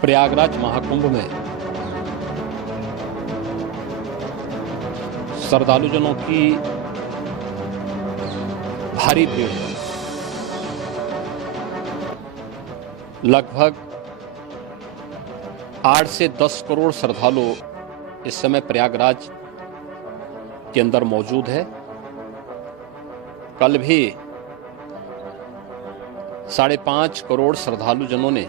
प्रयागराज महाकुंभ में श्रद्धालुजनों की भारी भीड़ है। लगभग 8 से 10 करोड़ श्रद्धालु इस समय प्रयागराज के अंदर मौजूद है। कल भी 5.5 करोड़ श्रद्धालुजनों ने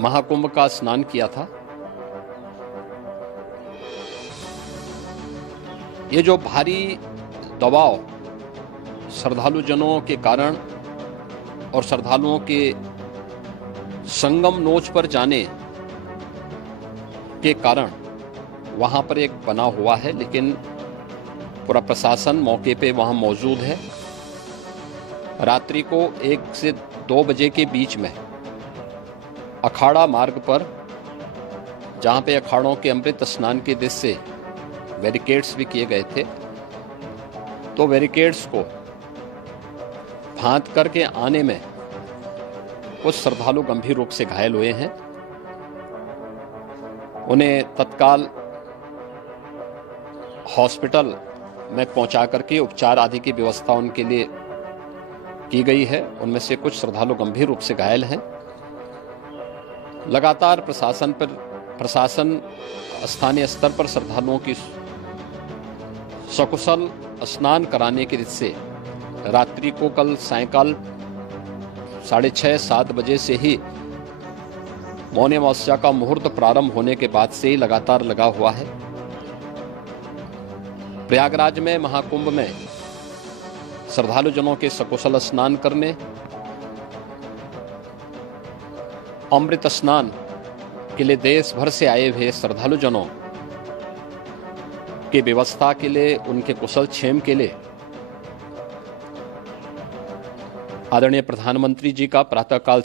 महाकुंभ का स्नान किया था। ये जो भारी दबाव श्रद्धालुजनों के कारण और श्रद्धालुओं के संगम नोच पर जाने के कारण वहां पर एक बना हुआ है, लेकिन पूरा प्रशासन मौके पे वहां मौजूद है। रात्रि को 1 से 2 बजे के बीच में अखाड़ा मार्ग पर, जहां पे अखाड़ों के अमृत स्नान के दृश्य से बैरिकेड्स भी किए गए थे, तो बैरिकेड्स को फांद करके आने में कुछ श्रद्धालु गंभीर रूप से घायल हुए हैं। उन्हें तत्काल हॉस्पिटल में पहुंचा करके उपचार आदि की व्यवस्था उनके लिए की गई है। उनमें से कुछ श्रद्धालु गंभीर रूप से घायल हैं। लगातार प्रशासन स्थानीय स्तर पर श्रद्धालुओं की सकुशल स्नान कराने के से रात्रि को कल सायंकाल 6:30-7 बजे से ही मौनी अमावस्या का मुहूर्त प्रारंभ होने के बाद से ही लगातार लगा हुआ है। प्रयागराज में महाकुंभ में श्रद्धालुजनों के सकुशल स्नान करने, अमृत स्नान के लिए देश भर से आए हुए श्रद्धालुजनों की व्यवस्था के लिए, उनके कुशल क्षेम के लिए आदरणीय प्रधानमंत्री जी का प्रातःकाल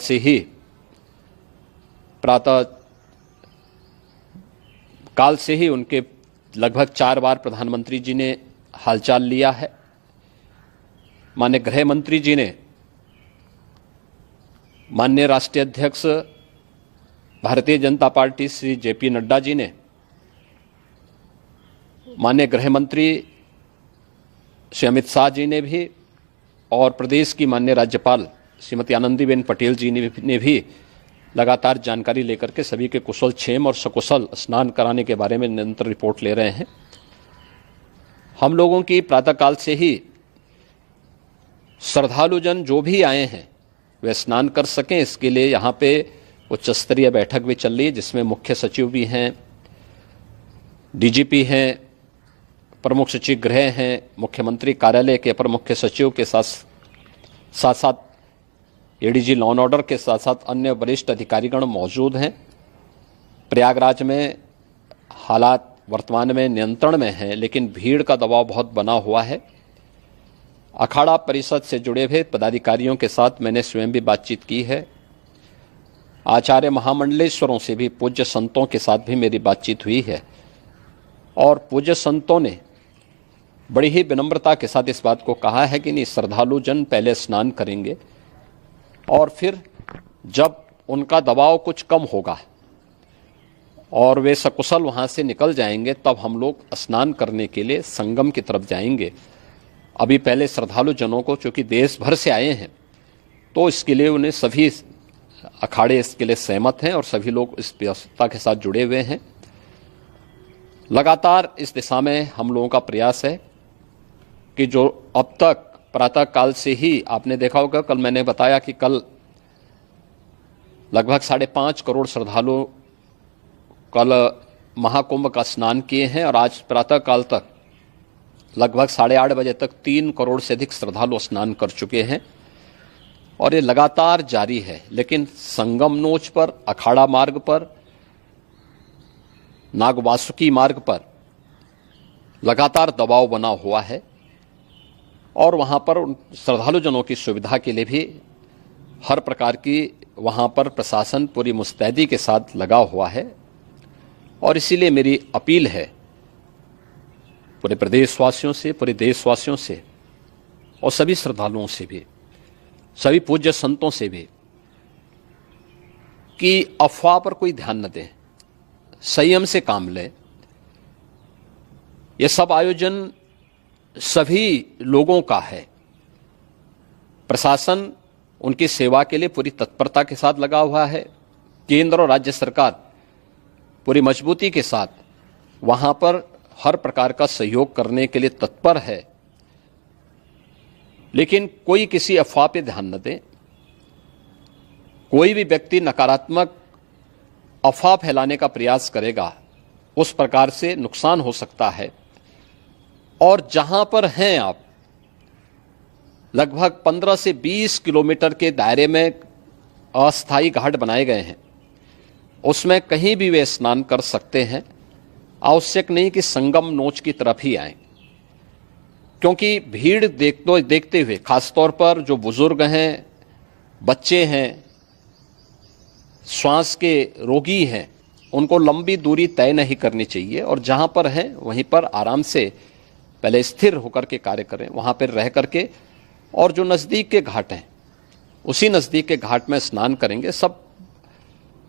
से ही उनके लगभग 4 बार प्रधानमंत्री जी ने हालचाल लिया है। माननीय गृह मंत्री जी ने, माननीय राष्ट्रीय अध्यक्ष भारतीय जनता पार्टी श्री जेपी नड्डा जी ने, माननीय गृह मंत्री श्री अमित शाह जी ने भी, और प्रदेश की माननीय राज्यपाल श्रीमती आनंदीबेन पटेल जी ने भी लगातार जानकारी लेकर के सभी के कुशल क्षेम और सकुशल स्नान कराने के बारे में निरंतर रिपोर्ट ले रहे हैं। हम लोगों की प्रातःकाल से ही श्रद्धालुजन जो भी आए हैं वे स्नान कर सकें, इसके लिए यहाँ पे उच्च स्तरीय बैठक भी चल रही है, जिसमें मुख्य सचिव भी हैं, डीजीपी हैं, प्रमुख सचिव गृह हैं, मुख्यमंत्री कार्यालय के अपर मुख्य सचिव के साथ एडीजी लॉ एंड ऑर्डर के साथ साथ अन्य वरिष्ठ अधिकारीगण मौजूद हैं। प्रयागराज में हालात वर्तमान में नियंत्रण में हैं, लेकिन भीड़ का दबाव बहुत बना हुआ है। अखाड़ा परिषद से जुड़े हुए पदाधिकारियों के साथ मैंने स्वयं भी बातचीत की है। आचार्य महामंडलेश्वरों से भी, पूज्य संतों के साथ भी मेरी बातचीत हुई है, और पूज्य संतों ने बड़ी ही विनम्रता के साथ इस बात को कहा है कि नहीं, श्रद्धालु जन पहले स्नान करेंगे और फिर जब उनका दबाव कुछ कम होगा और वे सकुशल वहां से निकल जाएंगे, तब हम लोग स्नान करने के लिए संगम की तरफ जाएंगे। अभी पहले श्रद्धालु जनों को, चूंकि देश भर से आए हैं, तो इसके लिए उन्हें सभी अखाड़े इसके लिए सहमत हैं और सभी लोग इस व्यवस्था के साथ जुड़े हुए हैं। लगातार इस दिशा में हम लोगों का प्रयास है कि जो अब तक प्रातःकाल से ही आपने देखा होगा, कल मैंने बताया कि कल लगभग 5.5 करोड़ श्रद्धालु कल महाकुंभ का स्नान किए हैं, और आज प्रातःकाल तक लगभग 8:30 बजे तक 3 करोड़ से अधिक श्रद्धालु स्नान कर चुके हैं, और ये लगातार जारी है। लेकिन संगम नोच पर, अखाड़ा मार्ग पर, नागवासुकी मार्ग पर लगातार दबाव बना हुआ है, और वहां पर श्रद्धालुजनों की सुविधा के लिए भी हर प्रकार की वहां पर प्रशासन पूरी मुस्तैदी के साथ लगा हुआ है। और इसीलिए मेरी अपील है पूरे प्रदेशवासियों से, पूरे देशवासियों से और सभी श्रद्धालुओं से भी सभी पूज्य संतों से भी कि अफवाह पर कोई ध्यान न दें, संयम से काम लें। यह सब आयोजन सभी लोगों का है। प्रशासन उनकी सेवा के लिए पूरी तत्परता के साथ लगा हुआ है। केंद्र और राज्य सरकार पूरी मजबूती के साथ वहां पर हर प्रकार का सहयोग करने के लिए तत्पर है। लेकिन कोई किसी अफवाह पे ध्यान न दे। कोई भी व्यक्ति नकारात्मक अफवाह फैलाने का प्रयास करेगा, उस प्रकार से नुकसान हो सकता है। और जहां पर हैं आप, लगभग 15 से 20 किलोमीटर के दायरे में अस्थायी घाट बनाए गए हैं। उसमें कहीं भी वे स्नान कर सकते हैं। आवश्यक नहीं कि संगम नोच की तरफ ही आएं, क्योंकि भीड़ देखते हुए, खासतौर पर जो बुजुर्ग हैं, बच्चे हैं, श्वास के रोगी हैं, उनको लंबी दूरी तय नहीं करनी चाहिए। और जहां पर हैं वहीं पर आराम से पहले स्थिर होकर के कार्य करें, वहां पर रह करके। और जो नज़दीक के घाट हैं, उसी नज़दीक के घाट में स्नान करेंगे। सब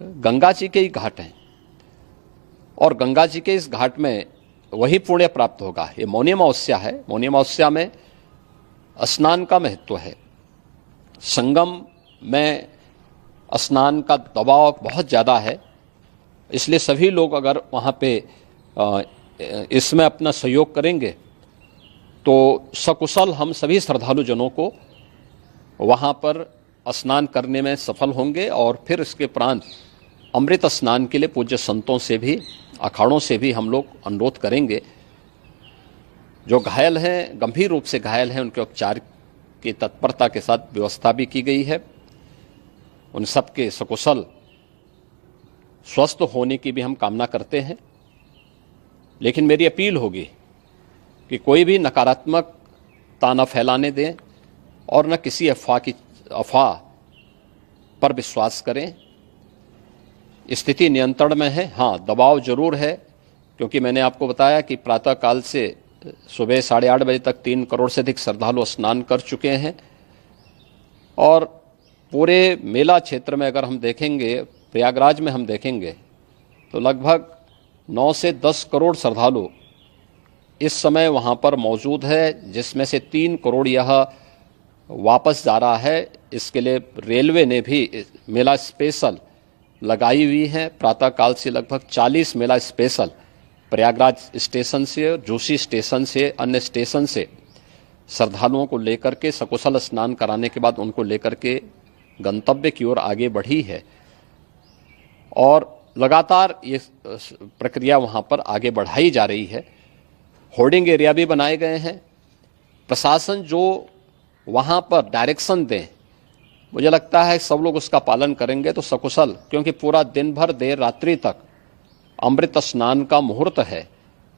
गंगा जी के ही घाट हैं और गंगा जी के इस घाट में वही पुण्य प्राप्त होगा। ये मौनी अमावस्या है। मौनी अमावस्या में स्नान का महत्व है। संगम में स्नान का दबाव बहुत ज़्यादा है, इसलिए सभी लोग अगर वहाँ पे इसमें अपना सहयोग करेंगे तो सकुशल हम सभी श्रद्धालु जनों को वहाँ पर स्नान करने में सफल होंगे। और फिर इसके उपरांत अमृत स्नान के लिए पूज्य संतों से भी, अखाड़ों से भी हम लोग अनुरोध करेंगे। जो घायल हैं, गंभीर रूप से घायल हैं, उनके उपचार की तत्परता के साथ व्यवस्था भी की गई है। उन सबके सकुशल स्वस्थ होने की भी हम कामना करते हैं। लेकिन मेरी अपील होगी कि कोई भी नकारात्मक ताना फैलाने दें और न किसी अफवाह पर विश्वास करें। स्थिति नियंत्रण में है। हाँ, दबाव जरूर है, क्योंकि मैंने आपको बताया कि प्रातःकाल से सुबह 8:30 बजे तक 3 करोड़ से अधिक श्रद्धालु स्नान कर चुके हैं। और पूरे मेला क्षेत्र में अगर हम देखेंगे, प्रयागराज में हम देखेंगे, तो लगभग 9 से 10 करोड़ श्रद्धालु इस समय वहाँ पर मौजूद है, जिसमें से 3 करोड़ यह वापस जा रहा है। इसके लिए रेलवे ने भी मेला स्पेशल लगाई हुई है। प्रातःकाल से लगभग 40 मेला स्पेशल प्रयागराज स्टेशन से, जोशी स्टेशन से, अन्य स्टेशन से श्रद्धालुओं को लेकर के सकुशल स्नान कराने के बाद उनको लेकर के गंतव्य की ओर आगे बढ़ी है। और लगातार ये प्रक्रिया वहाँ पर आगे बढ़ाई जा रही है। होर्डिंग एरिया भी बनाए गए हैं। प्रशासन जो वहाँ पर डायरेक्शन दें, मुझे लगता है सब लोग उसका पालन करेंगे तो सकुशल, क्योंकि पूरा दिन भर देर रात्रि तक अमृत स्नान का मुहूर्त है।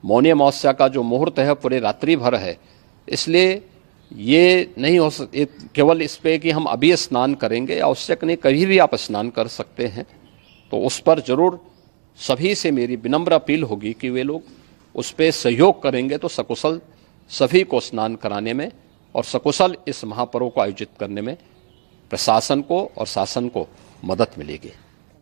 मौनी अमावस्या का जो मुहूर्त है पूरे रात्रि भर है। इसलिए ये नहीं हो केवल इस पे कि हम अभी स्नान करेंगे, आवश्यक नहीं, कभी भी आप स्नान कर सकते हैं। तो उस पर जरूर सभी से मेरी विनम्र अपील होगी कि वे लोग उस पर सहयोग करेंगे तो सकुशल सभी को स्नान कराने में और सकुशल इस महापर्व को आयोजित करने में प्रशासन को और शासन को मदद मिलेगी।